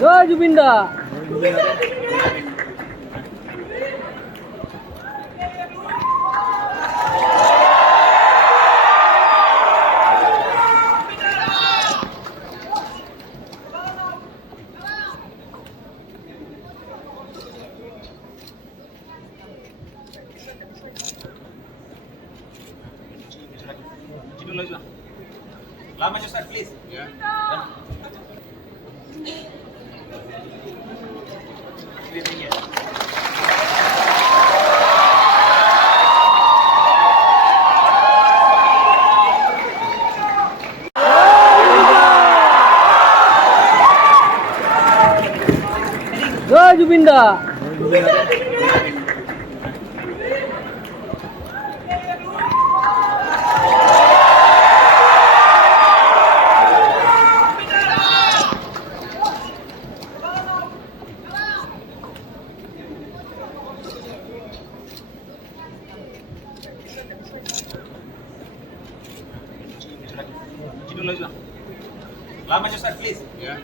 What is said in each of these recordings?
Jay Zubeen da. Please. Yeah. Jay Zubeen da. Please. Yeah.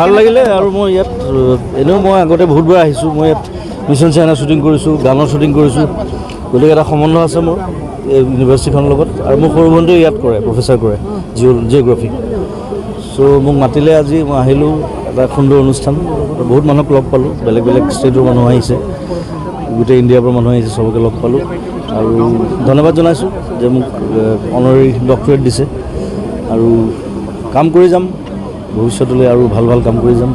ভাল লাগিলে আৰু মই ইয়াত এনেও মই আগতে বহুতবাৰ আহিছোঁ। মই ইয়াত মিছন চাইনা শ্বুটিং কৰিছোঁ, গানৰ শ্বুটিং কৰিছোঁ, গতিকে এটা সম্বন্ধ আছে মোৰ এই ইউনিভাৰ্চিটিখনৰ লগত। আৰু মোৰ সৰু ভণ্টিও ইয়াত কৰে, প্ৰফেচাৰ কৰে জিঅ'গ্ৰাফী। চ' মোক মাতিলে আজি মই আহিলোঁ। এটা সুন্দৰ অনুষ্ঠান, বহুত মানুহক লগ পালোঁ, বেলেগ বেলেগ ষ্টেটৰ মানুহ আহিছে, গোটেই ইণ্ডিয়াৰ পৰা মানুহ আহিছে, চবকে লগ পালোঁ। আৰু ধন্যবাদ জনাইছোঁ যে মোক অনাৰী ডক্টৰেট দিছে। আৰু কাম কৰি যাম ভৱিষ্যতলৈ, আৰু ভাল ভাল কাম কৰি যাম।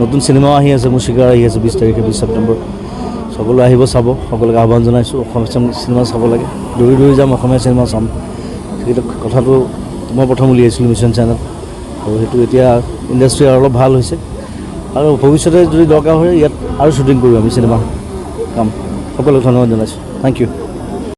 নতুন চিনেমাও আহি আছে, মোৰ চিকাৰ আহি আছে 20 তাৰিখে 20 ছেপ্টেম্বৰ। সকলোৱে আহিব চাব, সকলোকে আহ্বান জনাইছোঁ। অসমীয়া চিনেমা চাব লাগে, দৌৰি দৌৰি যাম, অসমীয়া চিনেমা চাম। সেইটো কথাটো মই প্ৰথম উলিয়াইছিলোঁ মিছন চাইনাত, আৰু সেইটো এতিয়া ইণ্ডাষ্ট্ৰি আৰু অলপ ভাল হৈছে। আৰু ভৱিষ্যতে যদি দৰকাৰ হয় ইয়াত আৰু শ্বুটিং কৰোঁ আমি চিনেমা কাম। সকলোকে ধন্যবাদ জনাইছোঁ। Thank U.